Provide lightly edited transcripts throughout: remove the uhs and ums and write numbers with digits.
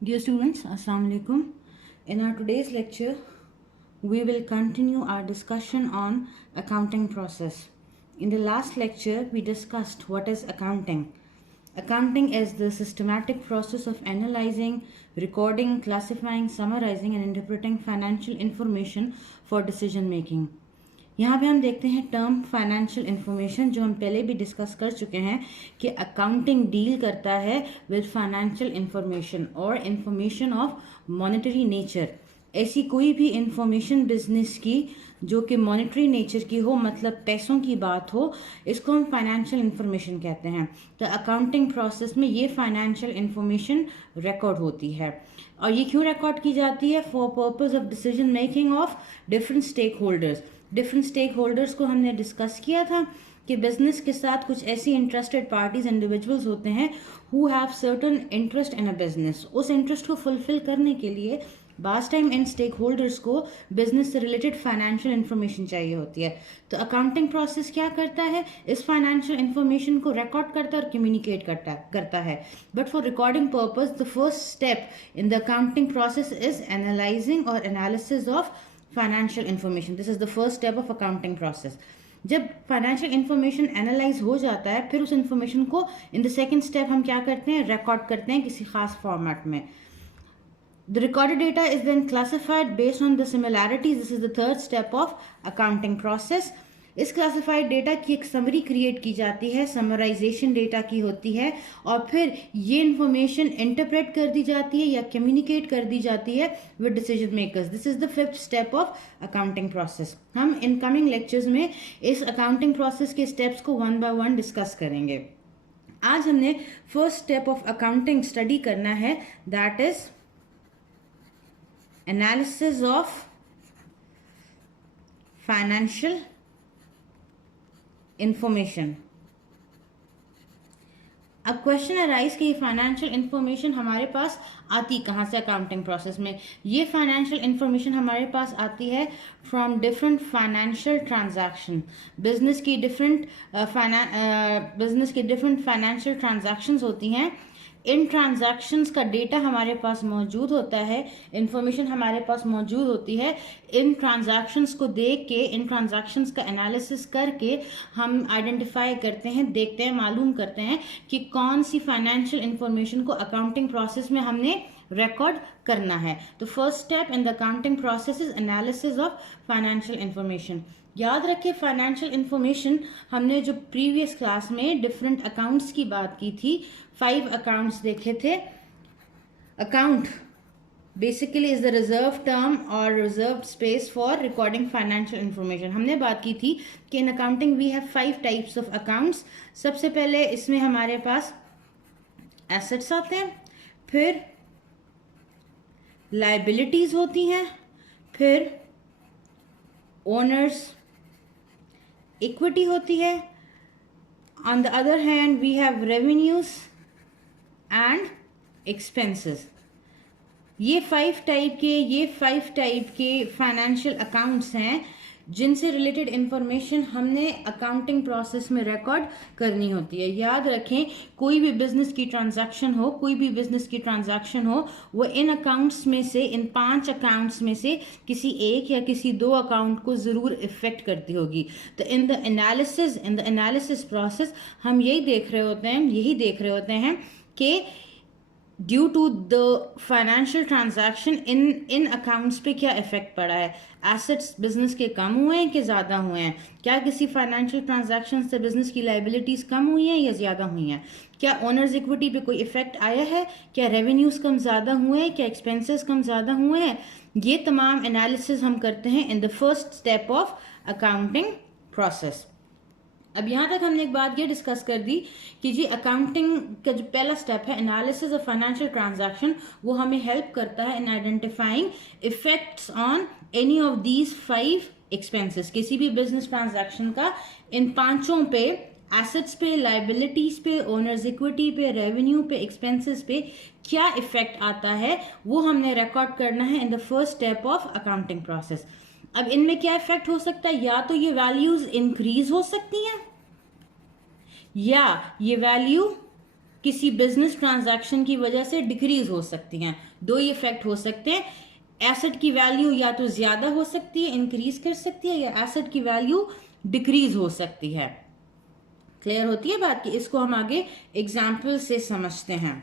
Dear students, Assalamu alaikum. In our today's lecture, we will continue our discussion on accounting process. In the last lecture, we discussed what is accounting. Accounting is the systematic process of analyzing, recording, classifying, summarizing and interpreting financial information for decision making. यहाँ पे हम देखते हैं term financial information जो हम पहले भी discuss कर चुके हैं कि अकाउंटिंग डील करता है विद फाइनेंशियल इंफॉर्मेशन और इंफॉर्मेशन ऑफ मॉनेटरी नेचर। ऐसी कोई भी इंफॉर्मेशन बिजनेस की जो कि मॉनेटरी नेचर की हो, मतलब पैसों की बात हो, इसको हम फाइनेंशियल इंफॉर्मेशन कहते हैं। तो अकाउंटिंग प्रोसेस में ये फाइनेंशियल इंफॉर्मेशन रिकॉर्ड होती है। और ये क्यों रिकॉर्ड की जाती है? For purpose of decision making of different stakeholders. Different stakeholders को हमने डिस्कस किया था कि बिजनेस के साथ कुछ ऐसी इंटरेस्टेड पार्टीज इंडिविजुअल्स होते हैं who have certain interest in a business. उस इंटरेस्ट को फुलफिल करने के लिए बास टाइम इन स्टेक होल्डर्स को बिजनेस से रिलेटेड फाइनेंशियल इंफॉर्मेशन चाहिए होती है। तो अकाउंटिंग प्रोसेस क्या करता है? इस फाइनेंशियल इंफॉर्मेशन को रिकॉर्ड करता है और कम्युनिकेट करता है। But for recording purpose the first step in the accounting process is analysing और analysis of financial information. This is the first step of accounting process. जब फाइनेंशियल इंफॉर्मेशन एनालाइज हो जाता है, फिर उस इंफॉर्मेशन को इन द सेकेंड स्टेप हम क्या करते हैं? रिकॉर्ड करते हैं किसी खास फॉर्मेट में। The recorded data is then classified based on the similarities. This is the third step of accounting process. इस क्लासिफाइड डेटा की एक समरी क्रिएट की जाती है, समराइजेशन डेटा की होती है, और फिर ये इंफॉर्मेशन इंटरप्रेट कर दी जाती है या कम्युनिकेट कर दी जाती है with decision makers. This is the fifth step of accounting process. हम इन कमिंग लेक्चर्स में इस अकाउंटिंग प्रोसेस के स्टेप्स को वन बाय वन डिस्कस करेंगे। आज हमने first step of accounting study करना है, that is analysis of financial information. अब क्वेश्चन अराइज कि फाइनेंशियल इंफॉर्मेशन हमारे पास आती कहाँ से अकाउंटिंग प्रोसेस में? ये फाइनेंशियल इंफॉर्मेशन हमारे पास आती है from different financial transaction. Business की डिफरेंट फाइनेंशियल ट्रांजैक्शंस होती हैं। इन ट्रांजैक्शंस का डेटा हमारे पास मौजूद होता है, इंफॉर्मेशन हमारे पास मौजूद होती है। इन ट्रांजैक्शंस को देख के, इन ट्रांजैक्शंस का एनालिसिस करके हम आइडेंटिफाई करते हैं, देखते हैं, मालूम करते हैं कि कौन सी फाइनेंशियल इंफॉर्मेशन को अकाउंटिंग प्रोसेस में हमने रिकॉर्ड करना है। तो first step in the accounting process is analysis of financial information. याद रखिए, फाइनेंशियल इंफॉर्मेशन हमने जो प्रीवियस क्लास में डिफरेंट अकाउंट्स की बात की थी, 5 अकाउंट्स देखे थे। Account basically is the reserve term और reserve space for recording financial information. हमने बात की थी कि in accounting we have 5 types of accounts. सबसे पहले इसमें हमारे पास एसेट्स आते हैं, फिर लाइबिलिटीज होती हैं, फिर ओनर्स इक्विटी होती है। On the other hand we have revenues and expenses. ये 5 टाइप के फाइनेंशियल अकाउंट्स हैं जिनसे रिलेटेड इंफॉर्मेशन हमने अकाउंटिंग प्रोसेस में रिकॉर्ड करनी होती है। याद रखें, कोई भी बिजनेस की ट्रांजैक्शन हो, वो इन अकाउंट्स में से, इन 5 अकाउंट्स में से किसी एक या किसी 2 अकाउंट को ज़रूर इफेक्ट करती होगी। तो इन द एनालिसिस प्रोसेस हम यही देख रहे होते हैं कि due to the financial transaction in accounts पे क्या इफेक्ट पड़ा है। एसेट्स बिजनेस के कम हुए हैं कि ज़्यादा हुए हैं? क्या किसी फाइनेंशियल ट्रांजैक्शन से बिजनेस की लाइबिलिटीज़ कम हुई हैं या ज़्यादा हुई हैं? क्या ओनर्स इक्विटी पे कोई इफेक्ट आया है? क्या रेवेन्यूज़ कम ज़्यादा हुए हैं? क्या एक्सपेंसेस कम ज़्यादा हुए हैं? ये तमाम एनालिसिस हम करते हैं in the first step of accounting process. अब यहाँ तक हमने एक बात ये डिस्कस कर दी कि जी अकाउंटिंग का जो पहला स्टेप है एनालिसिस ऑफ फाइनेंशियल ट्रांजैक्शन, वो हमें हेल्प करता है in identifying effects on any of these 5 expenses. किसी भी बिजनेस ट्रांजैक्शन का इन 5 पे, एसेट्स पे, लाइबिलिटीज पे, ओनर्स इक्विटी पे, रेवेन्यू पे, एक्सपेंसेस पे क्या इफेक्ट आता है, वो हमने रिकॉर्ड करना है in the first step of accounting process. अब इनमें क्या इफेक्ट हो सकता है? या तो ये वैल्यूज इंक्रीज हो सकती हैं या ये वैल्यू किसी बिजनेस ट्रांजैक्शन की वजह से डिक्रीज हो सकती हैं। दो ही इफेक्ट हो सकते हैं, एसेट की वैल्यू या तो ज्यादा हो सकती है, इंक्रीज कर सकती है, या एसेट की वैल्यू डिक्रीज हो सकती है। क्लियर होती है बात की? इसको हम आगे एग्जाम्पल से समझते हैं।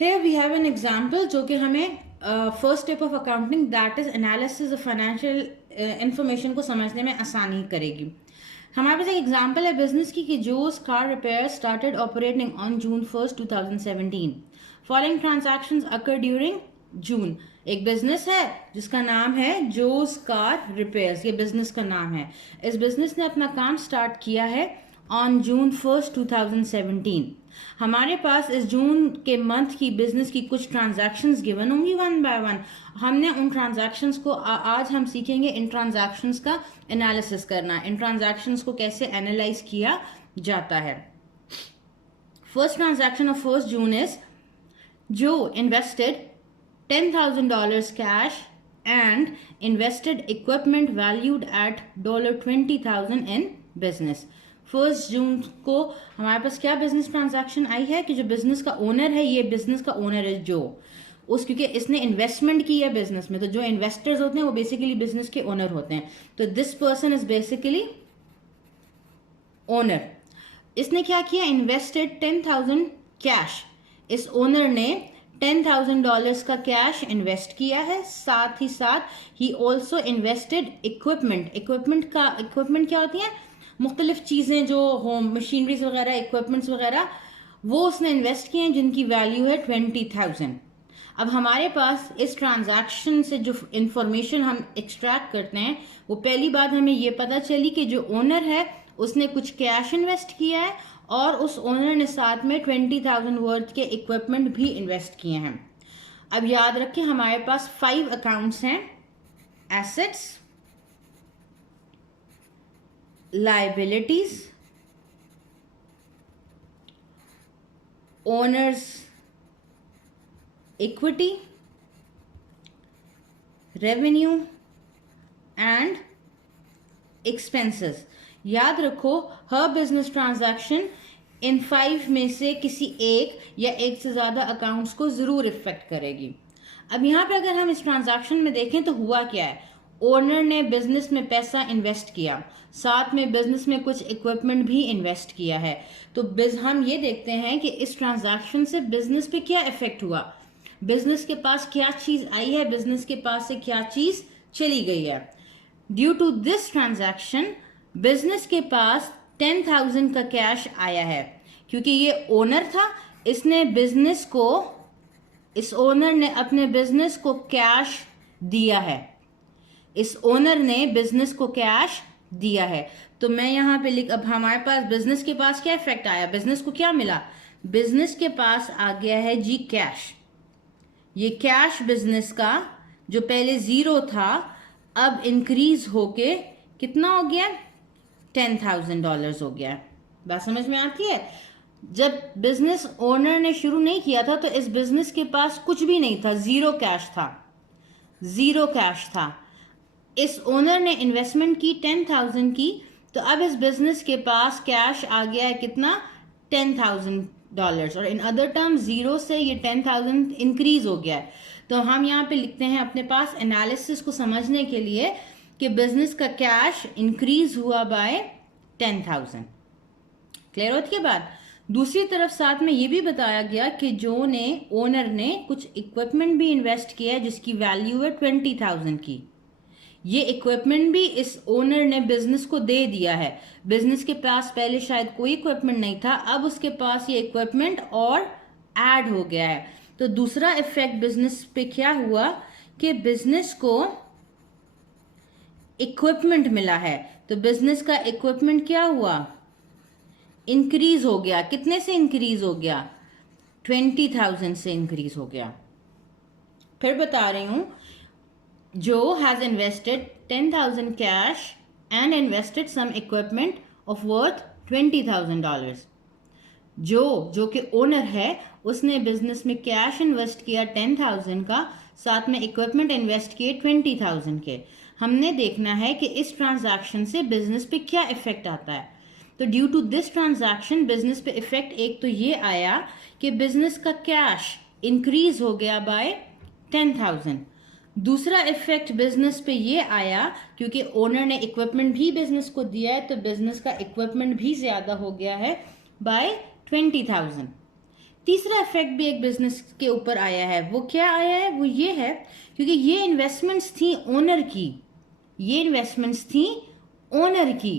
Here we have an example जो कि हमें first step of accounting that is analysis of financial information को समझने में आसानी करेगी। हमारे पास एक एग्जांपल है बिजनेस की कि Jose car repair started operating on June 1st 2017। Following transactions occur during June. एक बिजनेस है जिसका नाम है जोस कार रिपेयर्स, ये बिजनेस का नाम है। इस बिजनेस ने अपना काम स्टार्ट किया है ऑन जून 1st 2017। हमारे पास इस जून के मंथ की बिजनेस की कुछ ट्रांजैक्शंस गिवन होंगी वन बाय वन। हमने उन ट्रांजैक्शंस को आज हम सीखेंगे इन ट्रांजैक्शंस का एनालिसिस करना, इन ट्रांजैक्शंस को कैसे एनालाइज किया जाता है। First transaction of 1st June is Jose invested $10,000 cash and invested equipment valued at $20,000 in business. 1st June को हमारे पास क्या बिजनेस ट्रांजैक्शन आई है कि जो बिजनेस का ओनर है, ये बिजनेस का ओनर है जो क्योंकि इसने इन्वेस्टमेंट की है बिजनेस में, तो जो इन्वेस्टर्स होते हैं वो बेसिकली बिजनेस के ओनर होते हैं। तो this person is basically owner. इसने क्या किया, इन्वेस्टेड 10,000 कैश। इस ओनर ने $10,000 का कैश इन्वेस्ट किया है। साथ ही साथ he also invested equipment. Equipment क्या होती है, मुख्तलिफ चीज़ें जो होम मशीनरीज वगैरह, इक्विपमेंट्स वगैरह, वो उसने इन्वेस्ट किए हैं जिनकी वैल्यू है 20,000। अब हमारे पास इस ट्रांजैक्शन से जो इंफॉर्मेशन हम एक्सट्रैक्ट करते हैं, वो पहली बात हमें ये पता चली कि जो ओनर है उसने कुछ कैश इन्वेस्ट किया है और उस ओनर ने साथ में 20,000 वर्थ के इक्विपमेंट भी इन्वेस्ट किए हैं। अब याद रखें हमारे पास 5 अकाउंट्स हैं, assets, liabilities, owner's equity, revenue and expenses। याद रखो हर बिजनेस ट्रांजैक्शन इन 5 में से किसी एक या एक से ज्यादा अकाउंट्स को जरूर इफेक्ट करेगी। अब यहाँ पे अगर हम इस ट्रांजैक्शन में देखें तो हुआ क्या है, ओनर ने बिजनेस में पैसा इन्वेस्ट किया, साथ में बिजनेस में कुछ इक्विपमेंट भी इन्वेस्ट किया है। तो हम ये देखते हैं कि इस ट्रांजैक्शन से बिजनेस पे क्या इफेक्ट हुआ, बिजनेस के पास क्या चीज आई है, बिजनेस के पास से क्या चीज चली गई है। Due to this transaction business के पास 10,000 का कैश आया है, क्योंकि ये ओनर था, इस ओनर ने अपने बिजनेस को कैश दिया है, इस ओनर ने बिजनेस को कैश दिया है। तो मैं यहाँ पे अब हमारे पास बिजनेस के पास क्या इफेक्ट आया, बिजनेस को क्या मिला, बिजनेस के पास आ गया है जी कैश। ये कैश बिजनेस का जो पहले 0 था अब इंक्रीज होके कितना हो गया, $10,000 हो गया। बात समझ में आती है? जब बिजनेस ओनर ने शुरू नहीं किया था तो इस बिजनेस के पास कुछ भी नहीं था, 0 कैश था, 0 कैश था। इस ओनर ने इन्वेस्टमेंट की 10,000 की, तो अब इस बिजनेस के पास कैश आ गया है कितना, $10,000। और इन अदर टर्म 0 से ये 10,000 इंक्रीज हो गया है। तो हम यहाँ पे लिखते हैं अपने पास एनालिसिस को समझने के लिए कि बिजनेस का कैश इंक्रीज हुआ बाय 10,000। क्लियर होती है बात? दूसरी तरफ साथ में ये भी बताया गया कि ओनर ने कुछ इक्विपमेंट भी इन्वेस्ट किया है जिसकी वैल्यू है 20,000 की। ये इक्विपमेंट भी इस ओनर ने बिजनेस को दे दिया है। बिजनेस के पास पहले शायद कोई इक्विपमेंट नहीं था, अब उसके पास ये इक्विपमेंट और ऐड हो गया है। तो दूसरा इफेक्ट बिजनेस पे क्या हुआ कि बिजनेस को इक्विपमेंट मिला है, तो बिजनेस का इक्विपमेंट क्या हुआ, इंक्रीज हो गया। कितने से इंक्रीज हो गया, 20,000 से इंक्रीज हो गया। फिर बता रही हूं, Joe has invested 10,000 cash and invested some equipment of worth $20,000. जो कि ओनर है, उसने बिजनेस में कैश इन्वेस्ट किया 10,000 का, साथ में इक्विपमेंट इन्वेस्ट किए 20,000 के। हमने देखना है कि इस ट्रांजैक्शन से बिजनेस पे क्या इफेक्ट आता है। तो due to this transaction business पे इफेक्ट एक तो ये आया कि बिजनेस का कैश इंक्रीज हो गया बाय 10,000। दूसरा इफेक्ट बिजनेस पे ये आया क्योंकि ओनर ने इक्विपमेंट भी बिजनेस को दिया है, तो बिजनेस का इक्विपमेंट भी ज्यादा हो गया है बाय 20,000। तीसरा इफेक्ट भी एक बिजनेस के ऊपर आया है, वो क्या आया है? वो ये है क्योंकि ये इन्वेस्टमेंट्स थी ओनर की, ये इन्वेस्टमेंट्स थी ओनर की,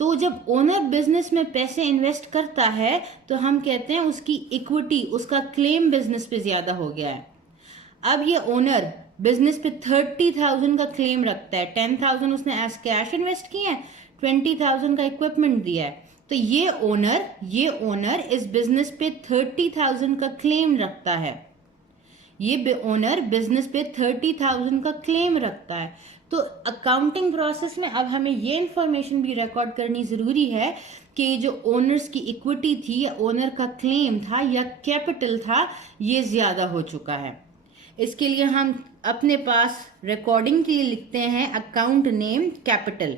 तो जब ओनर बिजनेस में पैसे इन्वेस्ट करता है तो हम कहते हैं उसकी इक्विटी, उसका क्लेम बिजनेस पे ज्यादा हो गया है। अब ये ओनर बिजनेस पे 30,000 का क्लेम रखता है, 10,000 उसने एज कैश इन्वेस्ट किए हैं, 20,000 का इक्विपमेंट दिया है, तो ये ओनर इस बिजनेस पे 30,000 का क्लेम रखता है, ये ओनर बिजनेस पे 30,000 का क्लेम रखता है। तो अकाउंटिंग प्रोसेस में अब हमें ये इंफॉर्मेशन भी रिकॉर्ड करनी जरूरी है कि जो ओनर्स की इक्विटी थी या ओनर का क्लेम था या कैपिटल था, ये ज्यादा हो चुका है। इसके लिए हम अपने पास रिकॉर्डिंग के लिए लिखते हैं अकाउंट नेम कैपिटल।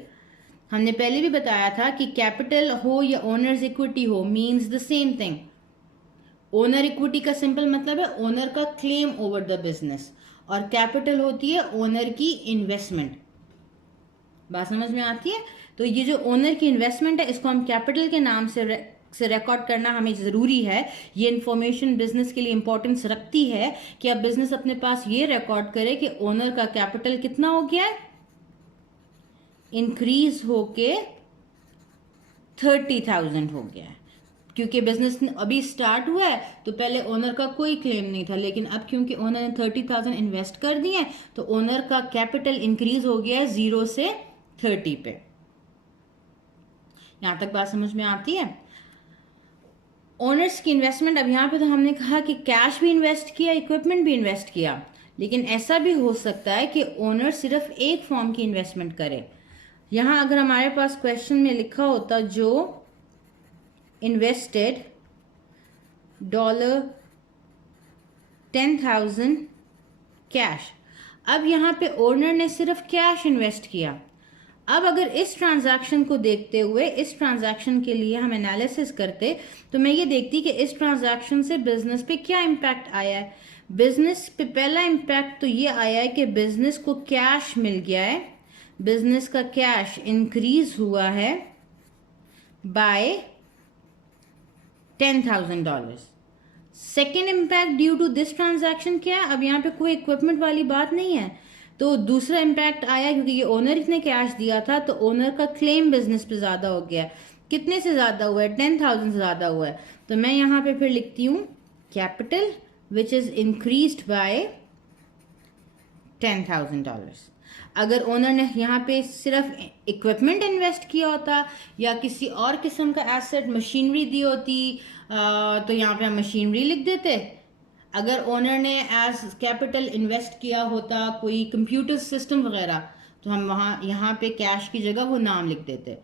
हमने पहले भी बताया था कि कैपिटल हो या ओनर्स इक्विटी हो means the same thing. Owner equity का सिंपल मतलब है ओनर का क्लेम ओवर द बिजनेस, और कैपिटल होती है ओनर की इन्वेस्टमेंट। बात समझ में आती है? तो ये जो ओनर की इन्वेस्टमेंट है इसको हम कैपिटल के नाम से रिकॉर्ड करना हमें ज़रूरी है। ये इन्फॉर्मेशन बिजनेस के लिए इंपॉर्टेंस रखती है कि अब बिजनेस अपने पास ये रिकॉर्ड करे कि ओनर का कैपिटल कितना हो गया है, इंक्रीज होके 30,000 हो गया है। क्योंकि बिजनेस अभी स्टार्ट हुआ है तो पहले ओनर का कोई क्लेम नहीं था, लेकिन अब क्योंकि ओनर ने 30,000 इन्वेस्ट कर दिए तो ओनर का कैपिटल इंक्रीज हो गया है 0 से 30 पे। यहां तक बात समझ में आती है? ओनर्स की इन्वेस्टमेंट, अब यहां पे तो हमने कहा कि कैश भी इन्वेस्ट किया, इक्विपमेंट भी इन्वेस्ट किया, लेकिन ऐसा भी हो सकता है कि ओनर सिर्फ एक फॉर्म की इन्वेस्टमेंट करे। यहां अगर हमारे पास क्वेश्चन में लिखा होता जो invested $10,000 कैश, अब यहां पे ओनर ने सिर्फ कैश इन्वेस्ट किया। अब अगर इस ट्रांजैक्शन को देखते हुए इस ट्रांजैक्शन के लिए हम एनालिसिस करते तो मैं ये देखती कि इस ट्रांजैक्शन से बिजनेस पे क्या इम्पैक्ट आया है। बिजनेस पे पहला इम्पैक्ट तो ये आया है कि बिजनेस को कैश मिल गया है, बिजनेस का कैश इंक्रीज हुआ है by $10,000। Second impact due to this transaction क्या है? अब यहाँ पे कोई इक्विपमेंट वाली बात नहीं है, तो दूसरा इम्पैक्ट आया क्योंकि ये ओनर ने कैश दिया था तो ओनर का क्लेम बिजनेस पे ज्यादा हो गया। कितने से ज्यादा हुआ है? 10,000 से ज्यादा हुआ है। तो मैं यहाँ पे फिर लिखती हूँ capital which is increased by $10,000। अगर ओनर ने यहाँ पे सिर्फ इक्विपमेंट इन्वेस्ट किया होता या किसी और किस्म का एसेट मशीनरी दी होती तो यहाँ पे हम मशीनरी लिख देते। अगर ओनर ने एज कैपिटल इन्वेस्ट किया होता कोई कंप्यूटर सिस्टम वगैरह तो हम वहाँ यहाँ पे कैश की जगह वो नाम लिख देते।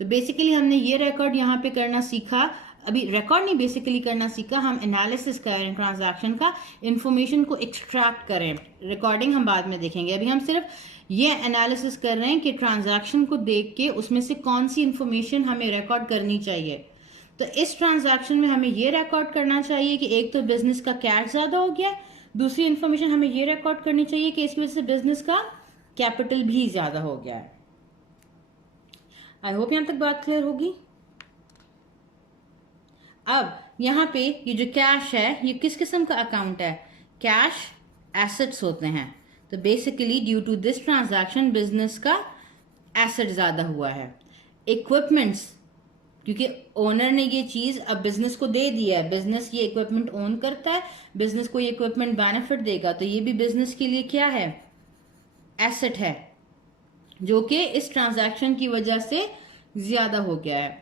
तो बेसिकली हमने ये रिकॉर्ड यहाँ पे करना सीखा, अभी रिकॉर्ड नहीं बेसिकली करना सीखा, हम एनालिसिस करें ट्रांजैक्शन का, इंफॉर्मेशन को एक्सट्रैक्ट करें। रिकॉर्डिंग हम बाद में देखेंगे, अभी हम सिर्फ ये एनालिसिस कर रहे हैं कि ट्रांजैक्शन को देख के उसमें से कौन सी इंफॉर्मेशन हमें रिकॉर्ड करनी चाहिए। तो इस ट्रांजैक्शन में हमें ये रिकॉर्ड करना चाहिए कि एक तो बिजनेस का कैश ज़्यादा हो गया, दूसरी इंफॉर्मेशन हमें ये रिकॉर्ड करनी चाहिए कि इसकी वजह से बिजनेस का कैपिटल भी ज़्यादा हो गया है। आई होप यहाँ तक बात क्लियर होगी। अब यहाँ पे ये जो कैश है ये किस किस्म का अकाउंट है? कैश एसेट्स होते हैं। तो basically due to this transaction business का एसेट ज़्यादा हुआ है। इक्विपमेंट्स, क्योंकि ओनर ने ये चीज़ अब बिजनेस को दे दिया है, बिजनेस ये इक्विपमेंट ओन करता है, बिजनेस को ये इक्विपमेंट बेनिफिट देगा, तो ये भी बिजनेस के लिए क्या है? एसेट है, जो कि इस ट्रांजैक्शन की वजह से ज़्यादा हो गया है।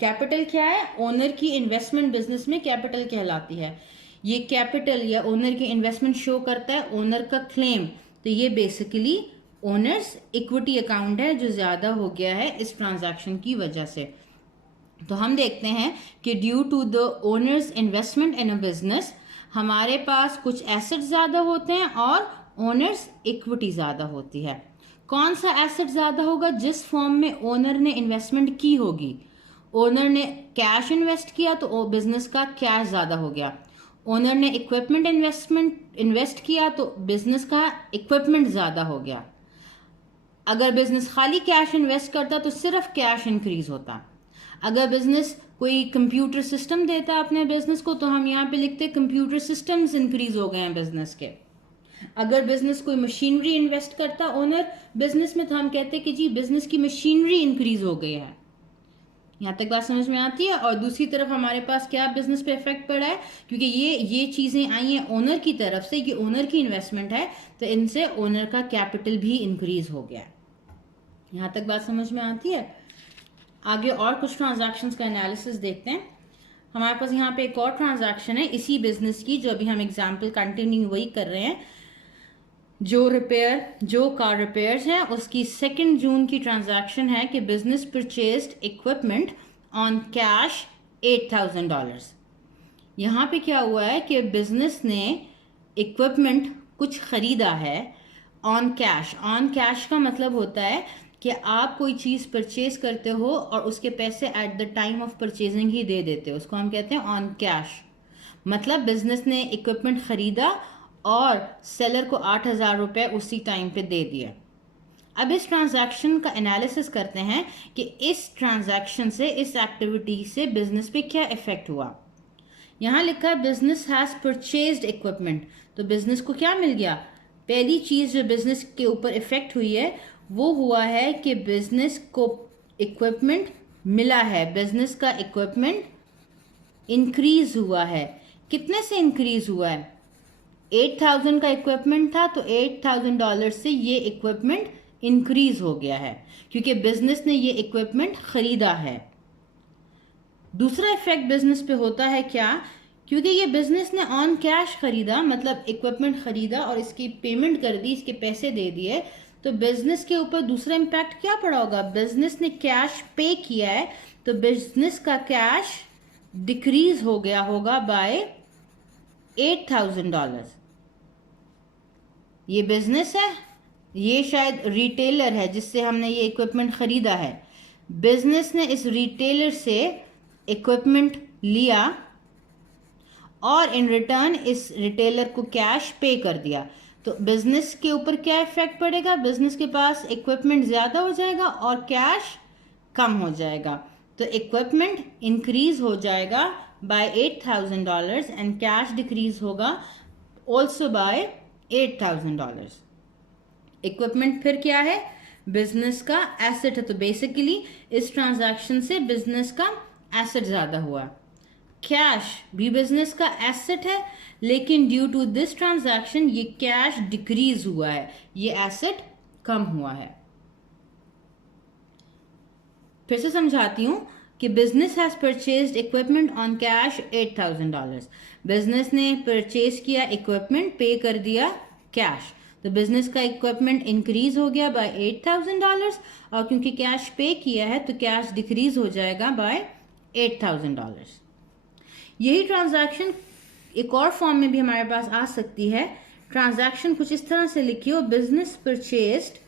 कैपिटल क्या है? ओनर की इन्वेस्टमेंट बिजनेस में कैपिटल कहलाती है। ये कैपिटल या ओनर की इन्वेस्टमेंट शो करता है ओनर का क्लेम, तो ये बेसिकली ओनर्स इक्विटी अकाउंट है जो ज़्यादा हो गया है इस ट्रांजैक्शन की वजह से। तो हम देखते हैं कि due to the owner's investment in a business हमारे पास कुछ एसेट ज़्यादा होते हैं और ओनर्स इक्विटी ज़्यादा होती है। कौन सा एसेट ज़्यादा होगा? जिस फॉर्म में ओनर ने इन्वेस्टमेंट की होगी। ओनर ने कैश इन्वेस्ट किया तो बिजनेस का कैश ज़्यादा हो गया। ओनर ने इक्विपमेंट इन्वेस्ट किया तो बिजनेस का इक्विपमेंट ज़्यादा हो गया। अगर बिजनेस खाली कैश इन्वेस्ट करता तो सिर्फ कैश इंक्रीज होता। अगर बिजनेस कोई कंप्यूटर सिस्टम देता अपने बिजनेस को तो हम यहाँ पे लिखते कंप्यूटर सिस्टम्स इंक्रीज हो गए हैं बिजनेस के। अगर बिजनेस कोई मशीनरी इन्वेस्ट करता ओनर बिजनेस में तो हम कहते कि जी बिजनेस की मशीनरी इंक्रीज हो गई है। यहाँ तक बात समझ में आती है। और दूसरी तरफ हमारे पास क्या बिजनेस पे इफेक्ट पड़ा है, क्योंकि ये चीज़ें आई हैं ओनर की तरफ से, ये ओनर की इन्वेस्टमेंट है तो इनसे ओनर का कैपिटल भी इंक्रीज हो गया है। यहाँ तक बात समझ में आती है। आगे और कुछ ट्रांजैक्शंस का एनालिसिस देखते हैं। हमारे पास यहाँ पे एक और ट्रांजैक्शन है इसी बिजनेस की, जो अभी हम एग्जाम्पल कंटिन्यू वही कर रहे हैं। जो कार रिपेयर्स हैं उसकी 2 जून की ट्रांजैक्शन है कि business purchased equipment on cash $8,000। यहाँ पे क्या हुआ है कि बिजनेस ने इक्विपमेंट कुछ खरीदा है ऑन कैश। ऑन कैश का मतलब होता है कि आप कोई चीज़ परचेज करते हो और उसके पैसे at the time of purchasing ही दे देते हो, उसको हम कहते हैं ऑन कैश। मतलब बिजनेस ने इक्विपमेंट खरीदा और सेलर को 8,000 रुपये उसी टाइम पे दे दिया। अब इस ट्रांजैक्शन का एनालिसिस करते हैं कि इस ट्रांजैक्शन से, इस एक्टिविटी से बिजनेस पे क्या इफेक्ट हुआ। यहाँ लिखा है बिजनेस हैज़ परचेज्ड इक्विपमेंट, तो बिजनेस को क्या मिल गया? पहली चीज़ जो बिजनेस के ऊपर इफेक्ट हुई है वो हुआ है कि बिजनेस को इक्विपमेंट मिला है, बिजनेस का इक्विपमेंट इंक्रीज हुआ है। कितने से इंक्रीज हुआ है? 8,000 का इक्विपमेंट था तो $8,000 से ये इक्विपमेंट इंक्रीज हो गया है क्योंकि बिजनेस ने ये इक्विपमेंट खरीदा है। दूसरा इफेक्ट बिजनेस पे होता है क्या? क्योंकि ये बिजनेस ने ऑन कैश खरीदा, मतलब इक्विपमेंट खरीदा और इसकी पेमेंट कर दी, इसके पैसे दे दिए, तो बिजनेस के ऊपर दूसरा इम्पैक्ट क्या पड़ा होगा? बिजनेस ने कैश पे किया है तो बिजनेस का कैश डिक्रीज हो गया होगा बाय $8,000। ये बिजनेस है, ये शायद रिटेलर है जिससे हमने ये इक्विपमेंट खरीदा है। बिजनेस ने इस रिटेलर से इक्विपमेंट लिया और इन रिटर्न इस रिटेलर को कैश पे कर दिया, तो बिजनेस के ऊपर क्या इफेक्ट पड़ेगा? बिजनेस के पास इक्विपमेंट ज़्यादा हो जाएगा और कैश कम हो जाएगा, तो इक्विपमेंट इंक्रीज हो जाएगा बाय $8,000 एंड कैश डिक्रीज होगा ऑल्सो बाय $8,000। इक्विपमेंट फिर क्या है? बिजनेस का एसेट है, तो बेसिकली इस ट्रांजैक्शन से बिजनेस का एसेट ज़्यादा हुआ। कैश भी बिजनेस का एसेट है लेकिन ड्यू टू दिस ट्रांजैक्शन ये कैश डिक्रीज हुआ है, ये एसेट कम हुआ है। फिर से समझाती हूँ कि business has purchased equipment on cash $8,000। Business ने परचेज किया इक्विपमेंट, पे कर दिया कैश, तो बिजनेस का इक्विपमेंट इंक्रीज हो गया बाय $8,000 और क्योंकि कैश पे किया है तो कैश डिक्रीज हो जाएगा बाय $8,000। यही ट्रांजैक्शन एक और फॉर्म में भी हमारे पास आ सकती है। ट्रांजैक्शन कुछ इस तरह से लिखी हो, business purchased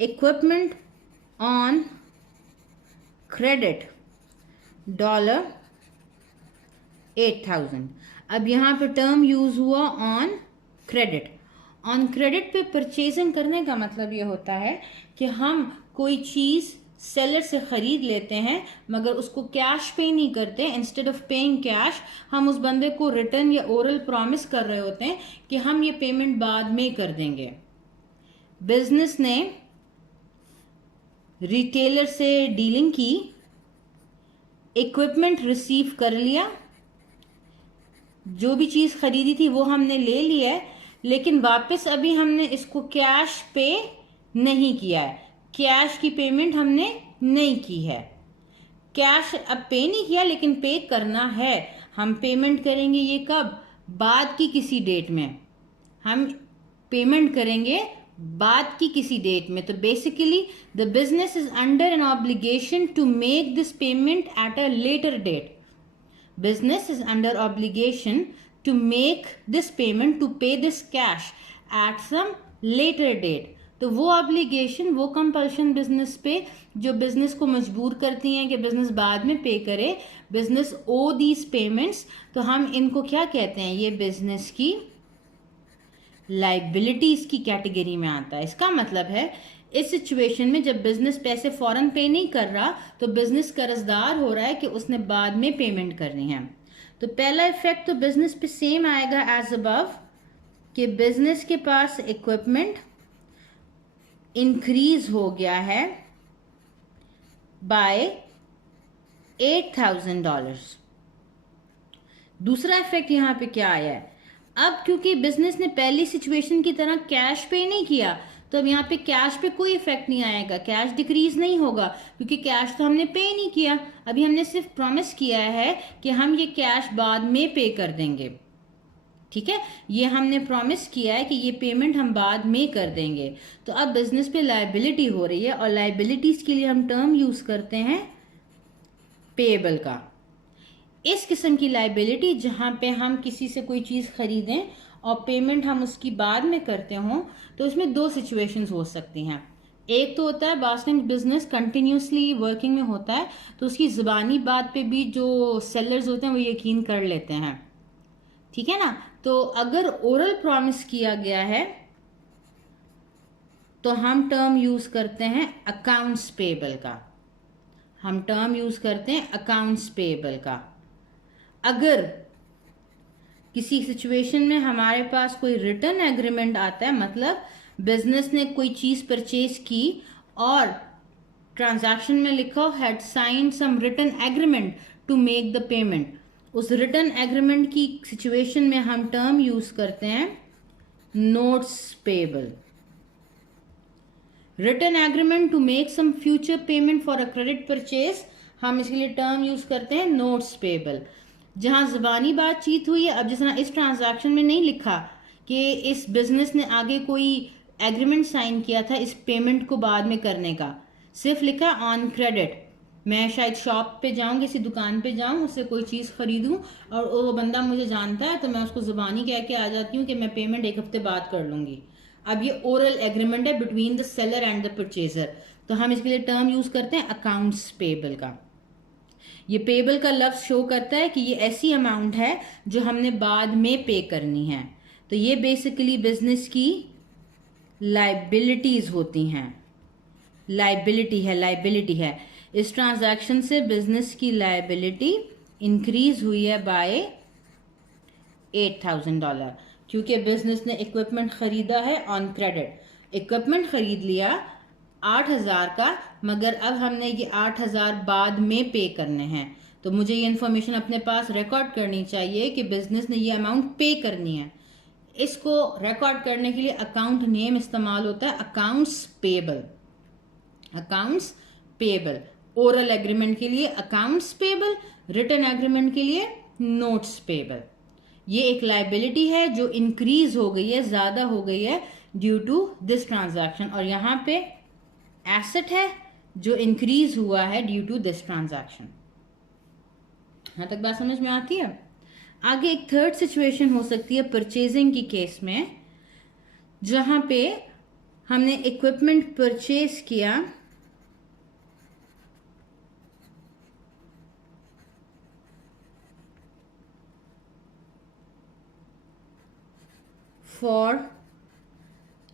equipment on credit $8,000। अब यहाँ पे टर्म यूज हुआ ऑन क्रेडिट। ऑन क्रेडिट पे परचेजिंग करने का मतलब ये होता है कि हम कोई चीज़ सेलर से ख़रीद लेते हैं मगर उसको कैश पे नहीं करते। इंस्टेड ऑफ पेइंग कैश हम उस बंदे को रिटर्न या ओरल प्रॉमिस कर रहे होते हैं कि हम ये पेमेंट बाद में कर देंगे। बिजनेस ने रिटेलर से डीलिंग की, इक्विपमेंट रिसीव कर लिया, जो भी चीज़ खरीदी थी वो हमने ले लिया है, लेकिन वापस अभी हमने इसको कैश पे नहीं किया है, कैश की पेमेंट हमने नहीं की है। कैश अब पे नहीं किया लेकिन पे करना है। हम पेमेंट करेंगे ये कब? बाद की किसी डेट में हम पेमेंट करेंगे, बाद की किसी डेट में। तो basically the business is under an obligation to make this payment at a later date. Business is under obligation to make this payment, to pay this cash at some later date. तो वो obligation, वो compulsion business पे जो business को मजबूर करती हैं कि बिजनेस बाद में पे करे, बिजनेस ओ दीज पेमेंट्स, तो हम इनको क्या कहते हैं, ये बिजनेस की लाइबिलिटीज की कैटेगरी में आता है। इसका मतलब है इस सिचुएशन में जब बिजनेस पैसे फौरन पे नहीं कर रहा तो बिजनेस कर्जदार हो रहा है कि उसने बाद में पेमेंट करनी है। तो पहला इफेक्ट तो बिजनेस पे सेम आएगा एज अबव, कि बिजनेस के पास इक्विपमेंट इंक्रीज हो गया है बाय $8,000। दूसरा इफेक्ट यहां पे क्या आया है, अब क्योंकि बिजनेस ने पहली सिचुएशन की तरह कैश पे नहीं किया तो अब यहाँ पे कैश पे कोई इफेक्ट नहीं आएगा, कैश डिक्रीज नहीं होगा क्योंकि कैश तो हमने पे नहीं किया, अभी हमने सिर्फ प्रॉमिस किया है कि हम ये कैश बाद में पे कर देंगे। ठीक है, ये हमने प्रॉमिस किया है कि ये पेमेंट हम बाद में कर देंगे। तो अब बिजनेस पे लायबिलिटी हो रही है और लायबिलिटीज के लिए हम टर्म यूज करते हैं पेएबल का। इस किस्म की लायबिलिटी जहां पे हम किसी से कोई चीज खरीदें और पेमेंट हम उसकी बाद में करते हों, तो इसमें दो सिचुएशंस हो सकती हैं। एक तो होता है बास्टिंग बिजनेस कंटिन्यूसली वर्किंग में होता है तो उसकी जुबानी बात पे भी जो सेलर्स होते हैं वो यकीन कर लेते हैं। ठीक है ना, तो अगर ओरल प्रॉमिस किया गया है तो हम टर्म यूज करते हैं अकाउंट्स पेएबल का, हम टर्म यूज करते हैं अकाउंट्स पेएबल का। अगर किसी सिचुएशन में हमारे पास कोई रिटर्न एग्रीमेंट आता है, मतलब बिजनेस ने कोई चीज परचेज की और ट्रांजैक्शन में लिखा had signed some written agreement to make the payment, उस रिटर्न एग्रीमेंट की सिचुएशन में हम टर्म यूज करते हैं notes payable. Written agreement to make some future payment for a credit purchase, हम इसके लिए टर्म यूज करते हैं नोट्स पेएबल। जहां जुबानी बातचीत हुई है, अब जिस तरह इस ट्रांजैक्शन में नहीं लिखा कि इस बिजनेस ने आगे कोई एग्रीमेंट साइन किया था इस पेमेंट को बाद में करने का, सिर्फ लिखा ऑन क्रेडिट। मैं शायद शॉप पे जाऊं, किसी दुकान पे जाऊं, उससे कोई चीज़ खरीदूं और वो बंदा मुझे जानता है तो मैं उसको जुबानी कह के आ जाती हूँ कि मैं पेमेंट एक हफ्ते बाद कर लूंगी। अब ये ओरल एग्रीमेंट है between the seller and the purchaser, तो हम इसके लिए टर्म यूज करते हैं अकाउंट्स पेएबल का। ये पेएबल का लफ्ज शो करता है कि ये ऐसी अमाउंट है जो हमने बाद में पे करनी है। तो ये बेसिकली बिजनेस की लाइबिलिटीज होती हैं, लाइबिलिटी है। इस ट्रांजैक्शन से बिजनेस की लाइबिलिटी इंक्रीज हुई है बाय $8,000 क्योंकि बिजनेस ने इक्विपमेंट खरीदा है ऑन क्रेडिट, इक्विपमेंट खरीद लिया 8,000 का, मगर अब हमने ये 8,000 बाद में पे करने हैं। तो मुझे ये इन्फॉर्मेशन अपने पास रिकॉर्ड करनी चाहिए कि बिजनेस ने ये अमाउंट पे करनी है। इसको रिकॉर्ड करने के लिए अकाउंट नेम इस्तेमाल होता है accounts payable. Accounts payable oral agreement के लिए अकाउंट्स पेएबल, रिटर्न एग्रीमेंट के लिए नोट्स पेएबल। ये एक लाइबिलिटी है जो इंक्रीज हो गई है, ज्यादा हो गई है ड्यू टू दिस ट्रांजैक्शन, और यहाँ पे एसेट है जो इंक्रीज हुआ है ड्यू टू दिस ट्रांजैक्शन। यहां तक बात समझ में आती है। आगे एक थर्ड सिचुएशन हो सकती है परचेजिंग की केस में, जहां पे हमने इक्विपमेंट परचेज किया for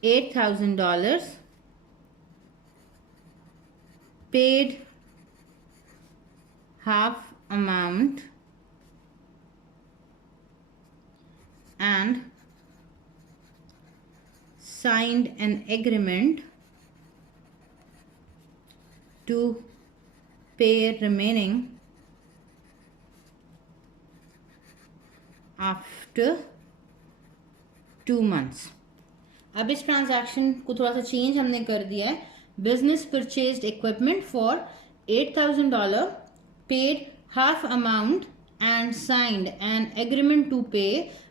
$8,000, paid half amount and signed an agreement to pay remaining after 2 months। अब इस ट्रांजैक्शन को थोड़ा सा चेंज हमने कर दिया है। Business purchased equipment for $8,000, paid half amount and signed an agreement to pay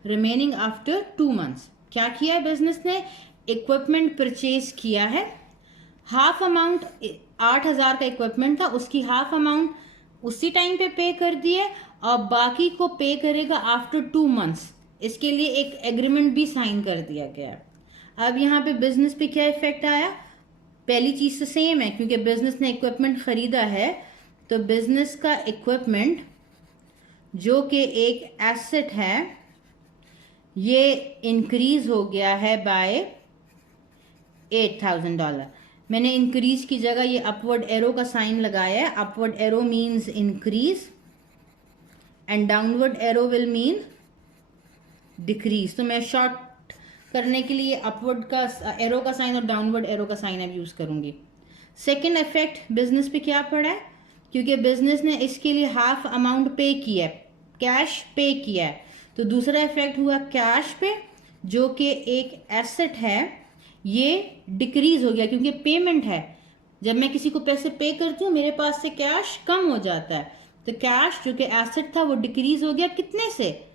remaining after 2 months। क्या किया है बिजनेस ने, इक्विपमेंट परचेज किया है, हाफ अमाउंट 8,000 का इक्विपमेंट था, उसकी हाफ अमाउंट उसी टाइम पे कर दी है और बाकी को पे करेगा आफ्टर 2 months। इसके लिए एक एग्रीमेंट भी साइन कर दिया गया है। अब यहाँ पे बिजनेस पे क्या इफेक्ट आया? पहली चीज तो सेम है, क्योंकि बिजनेस ने इक्विपमेंट खरीदा है, तो बिजनेस का इक्विपमेंट जो कि एक एसेट है ये इंक्रीज हो गया है बाय $8,000। मैंने इंक्रीज की जगह ये अपवर्ड एरो का साइन लगाया है। Upward arrow means increase and downward arrow will mean decrease. तो मैं शॉर्ट करने के लिए अपवर्ड का एरो का साइन और डाउनवर्ड एरो का साइन अब यूज करूंगी। सेकेंड इफेक्ट बिजनेस पे क्या पड़ा है? क्योंकि बिजनेस ने इसके लिए हाफ अमाउंट पे किया है, कैश पे किया है, तो दूसरा इफेक्ट हुआ कैश पे, जो कि एक एसेट है ये डिक्रीज हो गया, क्योंकि पेमेंट है। जब मैं किसी को पैसे पे करती हूँ मेरे पास से कैश कम हो जाता है, तो कैश जो कि एसेट था वो डिक्रीज हो गया। कितने से?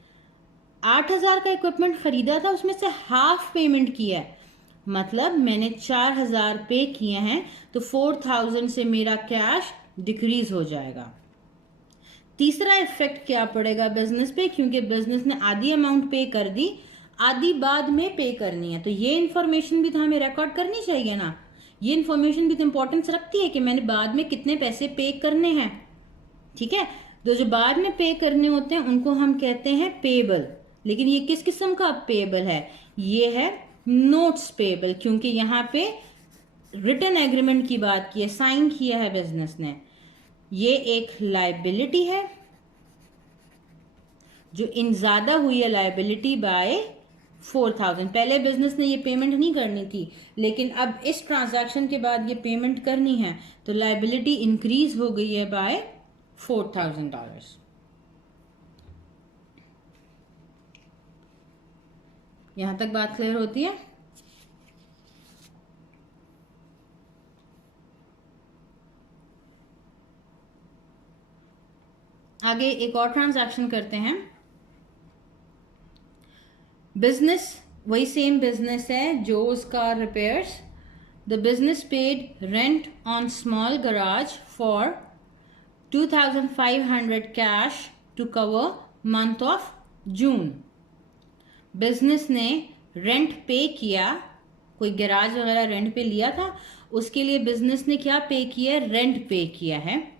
8,000 का इक्विपमेंट खरीदा था, उसमें से हाफ पेमेंट किया है, मतलब मैंने 4,000 पे किए हैं, तो 4,000 से मेरा कैश डिक्रीज हो जाएगा। तीसरा इफेक्ट क्या पड़ेगा बिजनेस पे? क्योंकि बिजनेस ने आधी अमाउंट पे कर दी, आधी बाद में पे करनी है, तो ये इन्फॉर्मेशन भी तो हमें रिकॉर्ड करनी चाहिए ना। ये इन्फॉर्मेशन भी तो इंपॉर्टेंस रखती है कि मैंने बाद में कितने पैसे पे करने हैं। ठीक है, तो जो बाद में पे करने होते हैं उनको हम कहते हैं पेबल। लेकिन ये किस किस्म का पेबल है? ये है नोट्स पेबल, क्योंकि यहाँ पे रिटन एग्रीमेंट की बात की है, साइन किया है बिजनेस ने। ये एक लायबिलिटी है जो इन ज्यादा हुई है लायबिलिटी बाय 4,000। पहले बिजनेस ने ये पेमेंट नहीं करनी थी, लेकिन अब इस ट्रांजैक्शन के बाद ये पेमेंट करनी है, तो लायबिलिटी इंक्रीज हो गई है बाय $4,000। यहां तक बात क्लियर होती है? आगे एक और ट्रांजैक्शन करते हैं। बिजनेस वही सेम बिजनेस है, Jose car repairs. The business paid rent on small garage for 2,500 cash to cover month of June. Business ने रेंट पे किया, कोई गैराज वगैरह रेंट पे लिया था, उसके लिए बिजनेस ने क्या पे किया? रेंट पे किया है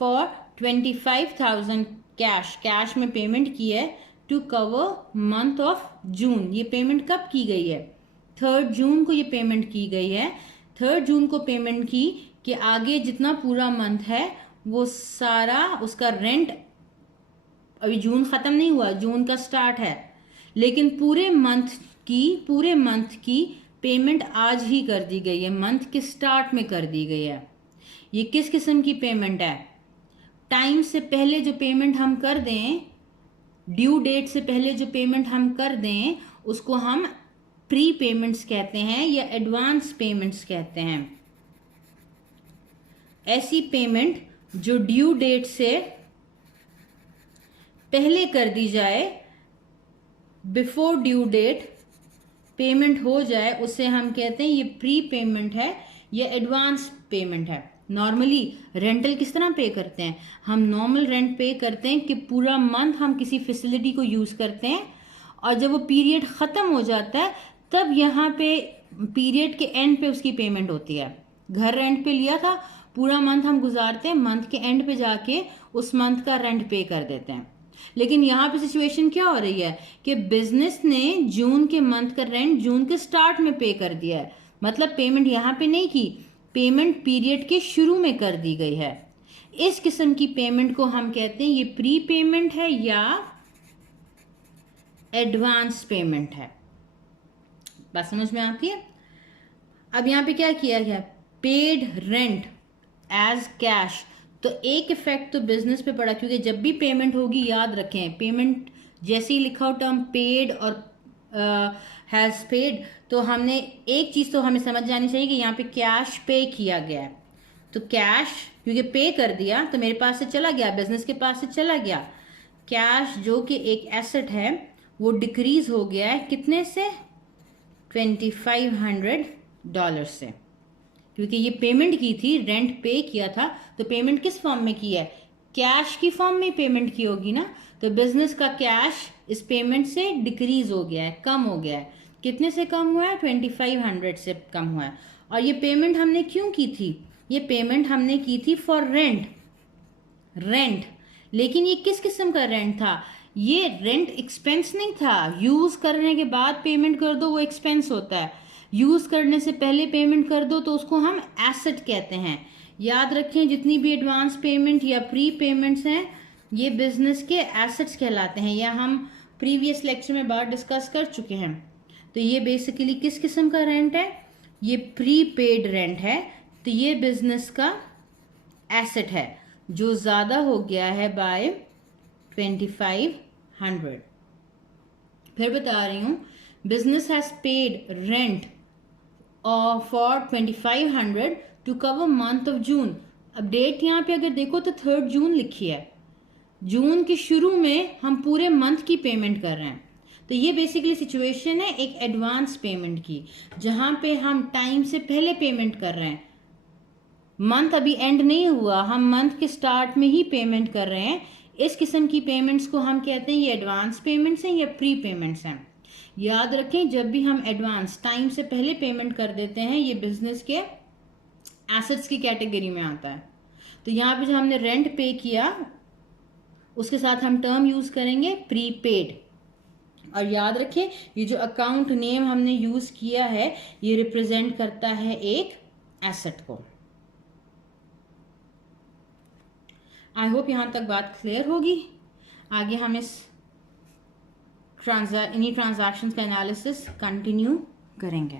फॉर 25,000 कैश में पेमेंट की है to cover month of June. ये पेमेंट कब की गई है? 3 जून को ये पेमेंट की गई है। 3 जून को पेमेंट की कि आगे जितना पूरा मंथ है वो सारा उसका रेंट, अभी जून खत्म नहीं हुआ, जून का स्टार्ट है, लेकिन पूरे मंथ की पेमेंट आज ही कर दी गई है, मंथ के स्टार्ट में कर दी गई है। ये किस किस्म की पेमेंट है? टाइम से पहले जो पेमेंट हम कर दें, ड्यू डेट से पहले जो पेमेंट हम कर दें, उसको हम प्री पेमेंट्स कहते हैं या एडवांस पेमेंट्स कहते हैं। ऐसी पेमेंट जो ड्यू डेट से पहले कर दी जाए, बिफोर ड्यू डेट पेमेंट हो जाए, उसे हम कहते हैं ये प्री पेमेंट है या एडवांस पेमेंट है। नॉर्मली रेंटल किस तरह पे करते हैं? हम नॉर्मल रेंट पे करते हैं कि पूरा मंथ हम किसी फैसिलिटी को यूज करते हैं, और जब वो पीरियड खत्म हो जाता है तब यहाँ पे पीरियड के एंड पे उसकी पेमेंट होती है। घर रेंट पे लिया था, पूरा मंथ हम गुजारते हैं, मंथ के एंड पे जाके उस मंथ का रेंट पे कर देते हैं। लेकिन यहाँ पे सिचुएशन क्या हो रही है कि बिजनेस ने जून के मंथ का रेंट जून के स्टार्ट में पे कर दिया है, मतलब पेमेंट यहाँ पे नहीं की, पेमेंट पीरियड के शुरू में कर दी गई है। इस किस्म की पेमेंट को हम कहते हैं ये प्री पेमेंट है या एडवांस पेमेंट है। बात समझ में आती है? अब यहाँ पे क्या किया गया? Paid rent as cash. तो एक इफेक्ट तो बिजनेस पे पड़ा, क्योंकि जब भी पेमेंट होगी, याद रखें, पेमेंट जैसे ही लिखा हो टर्म पेड और हैज पेड, तो हमने एक चीज तो हमें समझ जानी चाहिए कि यहाँ पे कैश पे किया गया है। तो कैश क्योंकि पे कर दिया तो मेरे पास से चला गया, बिजनेस के पास से चला गया। कैश जो कि एक एसेट है वो डिक्रीज हो गया है, कितने से? $2,500 से, क्योंकि ये पेमेंट की थी, रेंट पे किया था, तो पेमेंट किस फॉर्म में की है? कैश की फॉर्म में पेमेंट की होगी ना। तो बिजनेस का कैश इस पेमेंट से डिक्रीज हो गया है, कम हो गया है, कितने से कम हुआ है? 2500 से कम हुआ है। और ये पेमेंट हमने क्यों की थी? ये पेमेंट हमने की थी फॉर रेंट। लेकिन ये किस किस्म का रेंट था? ये रेंट एक्सपेंस नहीं था। यूज करने के बाद पेमेंट कर दो वो एक्सपेंस होता है, यूज करने से पहले पेमेंट कर दो तो उसको हम एसेट कहते हैं। याद रखें, जितनी भी एडवांस पेमेंट या प्री पेमेंट्स हैं ये बिजनेस के एसेट्स कहलाते हैं, या हम प्रीवियस लेक्चर में बात डिस्कस कर चुके हैं। तो ये बेसिकली किस किस्म का रेंट है? ये प्री पेड रेंट है। तो ये बिजनेस का एसेट है जो ज़्यादा हो गया है बाय 2500। फिर बता रही हूँ, business has paid rent for 2500 to cover month of June. अब डेट यहाँ पे अगर देखो तो 3 जून लिखी है। जून के शुरू में हम पूरे मंथ की पेमेंट कर रहे हैं। तो ये बेसिकली सिचुएशन है एक एडवांस पेमेंट की, जहां पे हम टाइम से पहले पेमेंट कर रहे हैं। मंथ अभी एंड नहीं हुआ, हम मंथ के स्टार्ट में ही पेमेंट कर रहे हैं। इस किस्म की पेमेंट्स को हम कहते हैं ये एडवांस पेमेंट्स हैं या प्री पेमेंट्स हैं। याद रखें, जब भी हम एडवांस टाइम से पहले पेमेंट कर देते हैं ये बिजनेस के एसेट्स की कैटेगरी में आता है। तो यहाँ पे जो हमने रेंट पे किया उसके साथ हम टर्म यूज करेंगे प्रीपेड। और याद रखें, ये जो अकाउंट नेम हमने यूज किया है ये रिप्रेजेंट करता है एक एसेट को। आई होप यहां तक बात क्लियर होगी। आगे हम इस इन्हीं ट्रांजैक्शंस का एनालिसिस कंटिन्यू करेंगे।